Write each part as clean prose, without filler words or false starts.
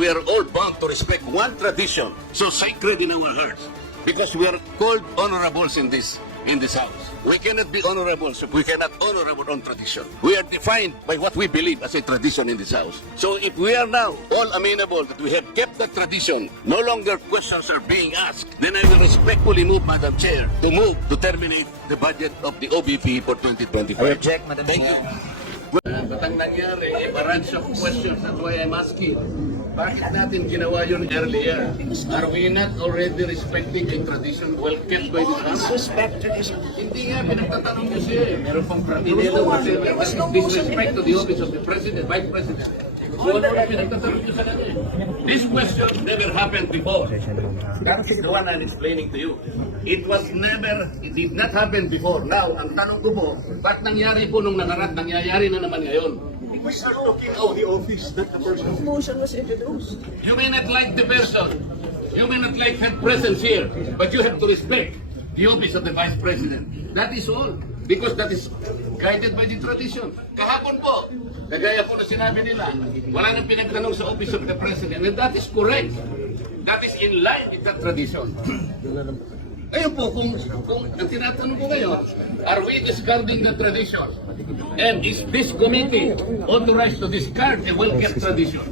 we are all bound to respect one tradition so sacred in our hearts, because we are called honorables in this house. We cannot be honorables if we cannot honor our own tradition. We are defined by what we believe as a tradition in this house. So if we are now all amenable that we have kept that tradition, no longer questions are being asked, then I will respectfully move, Madam Chair, to terminate the budget of the OBP for 2025. I object, Madam Thank Chair. you. Ba't ang nangyari? A barrage of questions. That's why I'm asking. Bakit natin ginawa yun earlier? Are we not already respecting a tradition well kept by this house? Respect tradition. Hindi nga, pinagtatanong niyo siya eh. Meron pang pratinelo kasi disrespect to the office of the President, Vice President. So ano na pinagtatanong niyo sa kanya eh? This question never happened before. That is the one I'm explaining to you. It did not happen before. Now, ang tanong ko po, ba't nangyari po nung nakaraan, nangyayari na naman ngayon? We are talking of the office that the person. Motion was introduced. You may not like the person, you may not like her presence here, but you have to respect the office of the Vice President. That is all. Because that is guided by the tradition. Kahapon po, kagaya po na sinabi nila, wala nang pinagtanong sa office of the President, and that is correct. That is in line with that tradition. Ngayon po, kung ang tinatanong ko ngayon, are we discarding the tradition? And is this committee authorized to discard a well-kept tradition?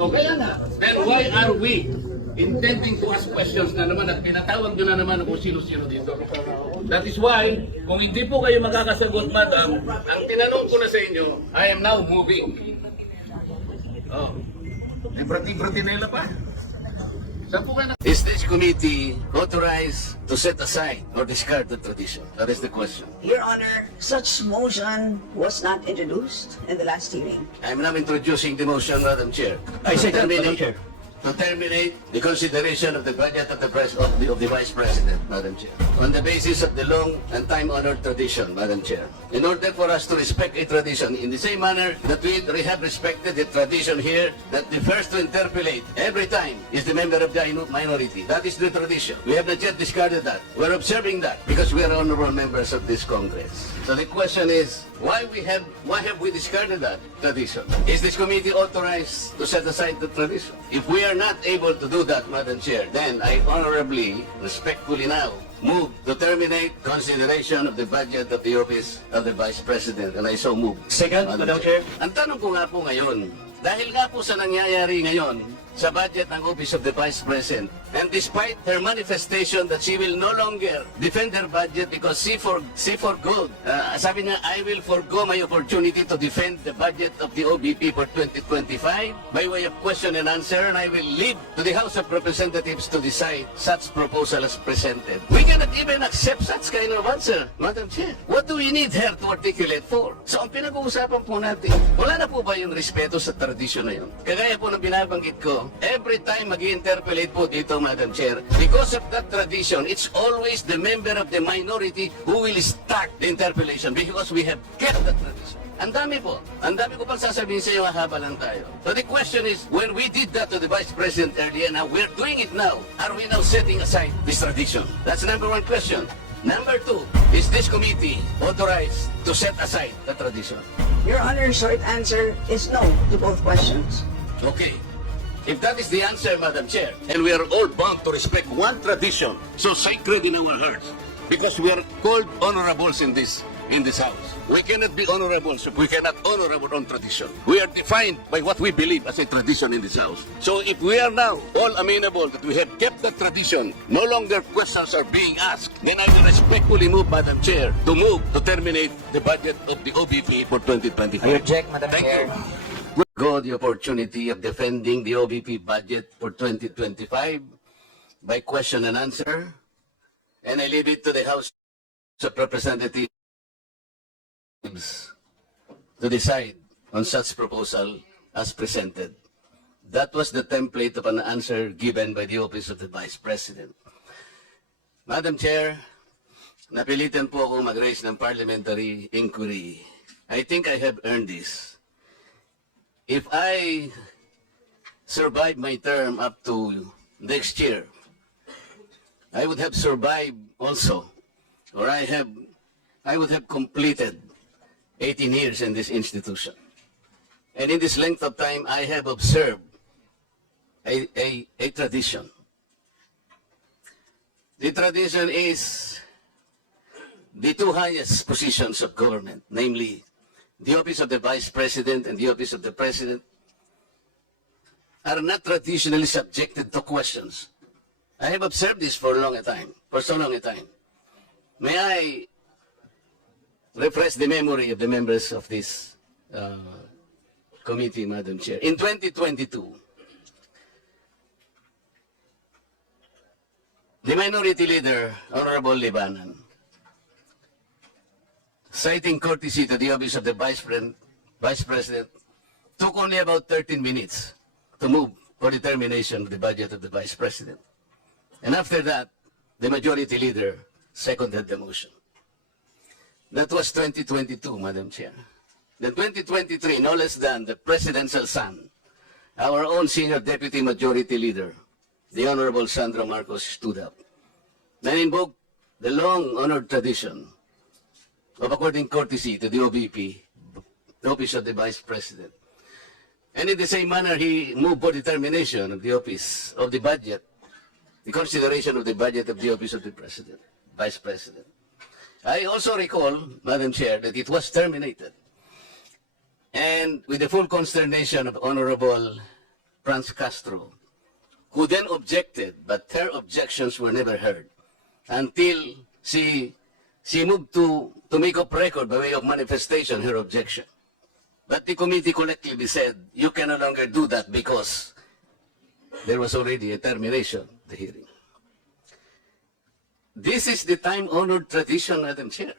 So kaya na, then why are we intending to ask questions na naman at pinatawag nyo na naman kung sino-sino dito? That is why, kung hindi po kayo makakasagot, Madam, ang tinanong ko na sa inyo, I am now moving. Oh, may pratinela pa. Is this committee authorized to set aside or discard the tradition? That is the question. Your Honor, such motion was not introduced in the last hearing. I'm now introducing the motion, Madam Chair. I second, Madam Chair. To terminate the consideration of the budget of the Vice President, Madam Chair, on the basis of the long and time-honored tradition, Madam Chair. In order for us to respect a tradition in the same manner that we have respected the tradition here, that the first to interpolate every time is the member of the minority. That is the tradition. We have not yet discarded that. We're observing that because we are honorable members of this Congress. So the question is, why have we discarded that tradition? Is this committee authorized to set aside the tradition? If we are not able to do that, Madam Chair, then I honorably, respectfully now, move to terminate consideration of the budget of the office of the Vice President, and I so move. Second, Madam Chair. Ang tanong ko nga po ngayon, dahil nga po sa nangyayari ngayon sa budget ng Office of the Vice President, and despite her manifestation that she will no longer defend her budget because she for good, sabi niya, I will forgo my opportunity to defend the budget of the OBP for 2025 by way of question and answer, and I will leave to the House of Representatives to decide such proposal as presented. We cannot even accept such kind of answer, Madam Chair. What do we need her to articulate for? So ang pinag-uusapan po natin, wala na po ba yung respeto sa tradisyon na yun? Kagaya po ng binabanggit ko, every time mag-interpolate po dito, Madam Chair, because of that tradition, it's always the member of the minority who will start the interpellation because we have kept that tradition. Ang dami po. Ang dami ko pang sasabihin sa iyo, haba lang tayo. So the question is, when we did that to the Vice President earlier, now we're doing it now, are we now setting aside this tradition? That's number one question. Number two, is this committee authorized to set aside the tradition? Your Honor, short answer is no to both questions. Okay. If that is the answer, Madam Chair, and we are all bound to respect one tradition so sacred in our hearts, because we are called honorables in this house. We cannot be honorables if we cannot honor our own tradition. We are defined by what we believe as a tradition in this house. So if we are now all amenable that we have kept that tradition, no longer questions are being asked, then I will respectfully move, Madam Chair, to terminate the budget of the OBP for 2025. I object, Madam Chair. Go the opportunity of defending the OBP budget for 2025 by question and answer, and I leave it to the House of Representatives to decide on such proposal as presented. That was the template of an answer given by the Office of the Vice President. Madam Chair, napilitan po ako mag-raise ng parliamentary inquiry. I think I have earned this. If I survive my term up to next year, I would have survived also, or I would have completed 18 years in this institution. And in this length of time, I have observed a tradition. The tradition is the two highest positions of government, namely the office of the Vice President and the office of the President, are not traditionally subjected to questions. I have observed this for so long a time. May I refresh the memory of the members of this committee, Madam Chair. In 2022, the Minority Leader, Honorable Libanan, citing courtesy to the office of the Vice President, took only about 13 minutes to move for the termination of the budget of the Vice President. And after that, the Majority Leader seconded the motion. That was 2022, Madam Chair. Then 2023, no less than the Presidential son, our own Senior Deputy Majority Leader, the Honorable Sandro Marcos, stood up and invoked the long-honored tradition of according courtesy to the OVP, the Office of the Vice President. And in the same manner, he moved for the termination of the office of the budget, the consideration of the budget of the Office of the President, Vice President. I also recall, Madam Chair, that it was terminated. And with the full consternation of Honorable Franz Castro, who then objected, but her objections were never heard until she moved to make up record by way of manifestation her objection. But the committee collectively said, you can no longer do that because there was already a termination of the hearing. This is the time-honored tradition, Madam Chair.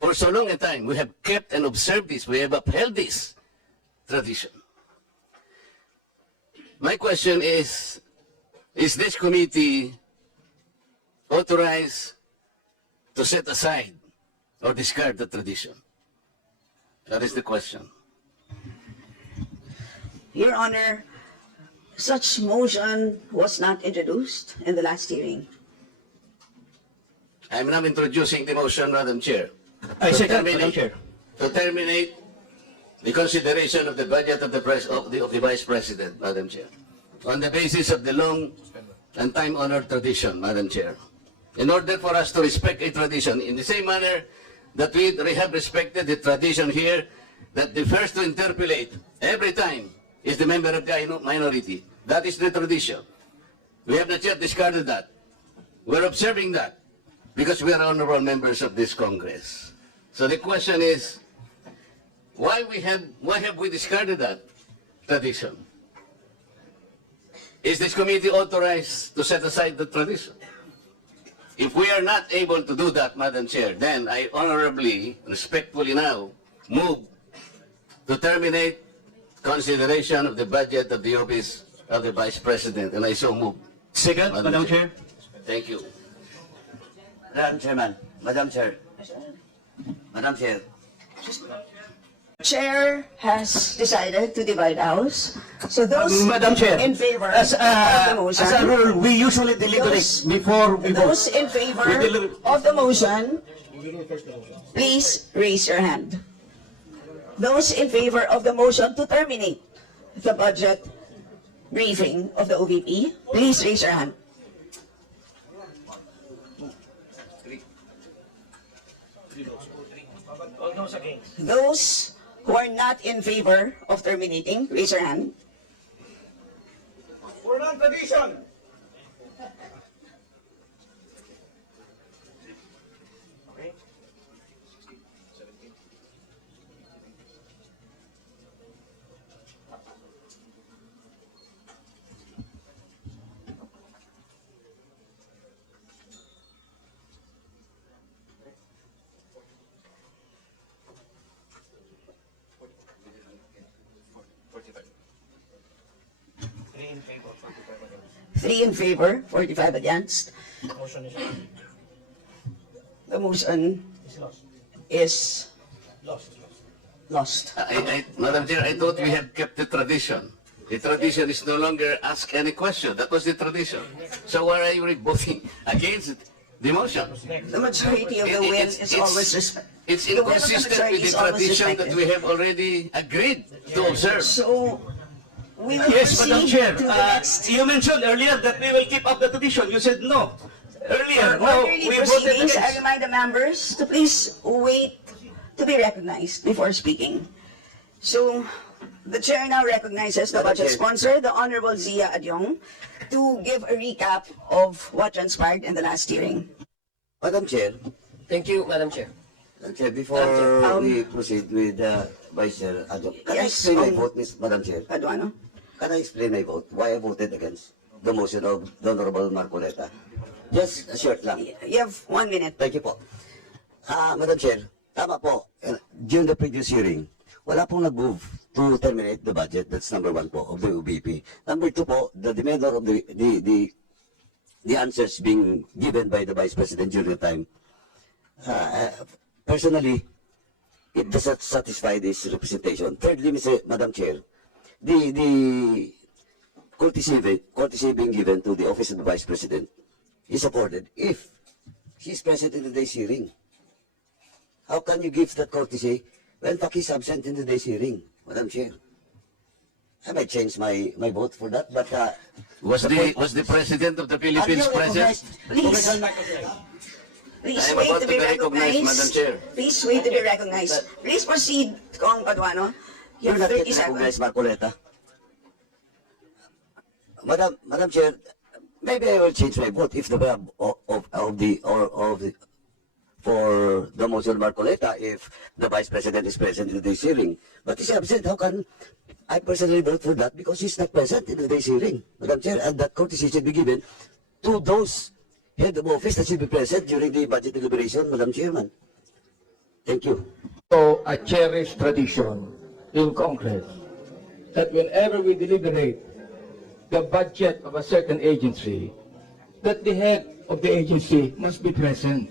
For so long a time, we have kept and observed this. We have upheld this tradition. My question is this committee authorized to set aside or discard the tradition? That is the question. Your Honor, such motion was not introduced in the last hearing. I'm now introducing the motion, Madam Chair. I second, Madam Chair. To terminate the consideration of the budget of the Vice President, Madam Chair, on the basis of the long and time-honored tradition, Madam Chair. In order for us to respect a tradition, in the same manner that we have respected the tradition here, that the first to interpolate every time is the member of the minority. That is the tradition. We have not yet discarded that. We're observing that because we are honorable members of this Congress. So the question is, why have we discarded that tradition? Is this committee authorized to set aside the tradition? If we are not able to do that, Madam Chair, then I honorably, respectfully now move to terminate consideration of the budget of the Office of the Vice President, and I so move. Second, Madam Chair. Thank you. Madam Chairman, Madam Chair, Madam Chair. Chair has decided to divide House. So those Madam Chair, in favor as of the a motion, rule, we usually deliberate before we vote. those in favor of the motion, please raise your hand. Those in favor of the motion to terminate the budget briefing of the OVP, please raise your hand. Those who are not in favor of terminating, raise your hand. For non-tradition. Three in favor, 45 against. The motion is lost. Madam Chair, I thought we have kept the tradition. The tradition is no longer ask any question. That was the tradition. So why are you voting against the motion? The majority of the will is always respected. It's The will of the inconsistent majority with is the always tradition that respected. we have already agreed to observe. So, We will Yes, Madam proceed Chair. to the next You mentioned earlier that we will keep up the tradition. You said no. Earlier, no, orderly we voted proceedings. I against. remind the members to please wait to be recognized before speaking. So, the chair now recognizes the budget sponsor, the Honorable Zia Adyong, to give a recap of what transpired in the last hearing. Madam Chair, Thank you, Madam Chair. Madam Chair, before we proceed with Vice Chair Adjo, can I Yes, explain my vote, Madam Chair? Paduano? Can I explain my vote? Why I voted against the motion of the Honorable Marcolleta? Just a short lang. You have 1 minute. Thank you po. Madam Chair, tama po. During the previous hearing, wala pong nag-move to terminate the budget. That's number 1 po of the UBP. Number 2 po, the demeanor of the answers being given by the Vice President during the time. Personally, it does not satisfy this representation. Thirdly, Madam Chair, the courtesy being given to the office of the Vice President is afforded if she is present in today's hearing. How can you give that courtesy when Paki is absent in today's hearing, Madam Chair? I might change my vote for that, but Was the President of the Philippines present? Please. Please I am wait about to to be be recognized, Madam recognized. Chair. Please wait to be recognized. Please proceed, Kong Paduano. You you're have not 30 yet seconds. recognized, Marcolleta. Madam Chair, maybe I will change my vote if the for the motion of Marcolleta if the Vice President is present in today's hearing. But he's absent. How can I personally vote for that? Because he's not present in today's hearing, Madam Chair, and that courtesy should be given to those head of office that should be present during the budget deliberation, Madam Chairman. Thank you. So a cherished tradition in Congress that whenever we deliberate the budget of a certain agency, that the head of the agency must be present.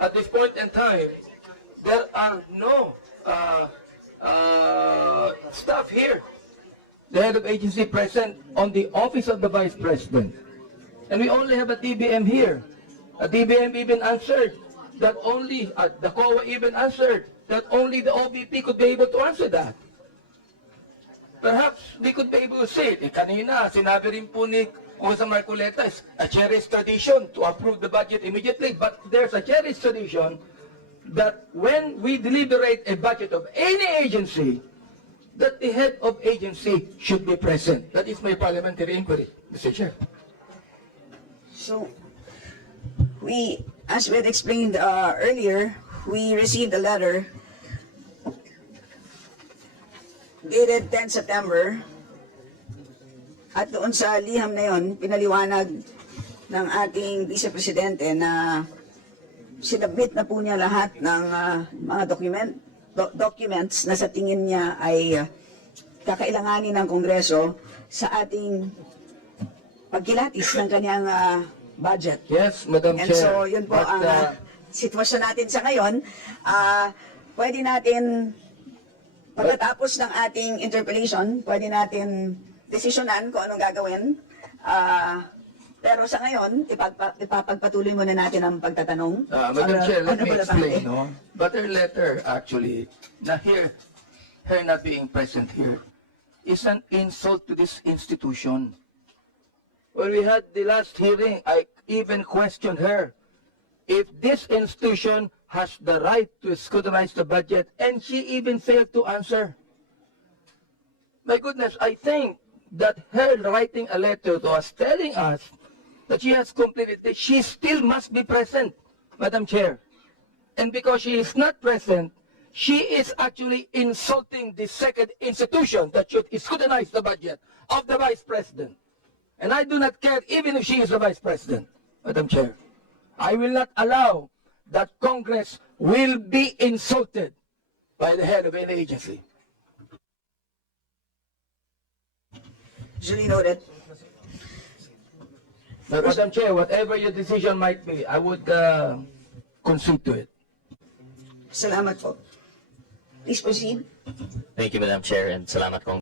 At this point in time, there are no staff here. The head of agency present on the office of the Vice President. And we only have a DBM here. A DBM even answered that only, the COA even answered that only the OVP could be able to answer that. Perhaps we could be able to say it. Kanina, sinabi rin po ni Kuya Marcolleta, is a cherished tradition to approve the budget immediately. But there's a cherished tradition that when we deliberate a budget of any agency, that the head of agency should be present. That is my parliamentary inquiry, Mr. Chair. So, as we had explained earlier, we received a letter dated 10 September. At doon sa liham na yon, pinaliwanag ng ating Vice Presidente na sinabit na po niya lahat ng mga documents na sa tingin niya ay kakailanganin ng Kongreso sa ating pagkilatis ng kanyang budget. Yes, Madam And Chair. so, yun po But, ang sitwasyon natin sa ngayon. Pwede natin, pagkatapos ng ating interpellation, pwede natin desisyonan kung anong gagawin. Pero sa ngayon, ipapagpatuloy muna natin ang pagtatanong. Madam Chair, let me Honorable explain, Abante. no? But her letter, actually, na her not being present here, is an insult to this institution. When we had the last hearing, I even questioned her if this institution has the right to scrutinize the budget, and she even failed to answer. My goodness, I think that her writing a letter to us telling us that she has completed it, she still must be present, Madam Chair. And because she is not present, she is actually insulting the second institution that should scrutinize the budget of the Vice President. And I do not care even if she is the Vice President, Madam Chair. I will not allow that Congress will be insulted by the head of any agency. Duly noted. But Madam Chair, whatever your decision might be, I would concede to it. Salamat po. Please proceed. Thank you, Madam Chair, and salamat, Kong.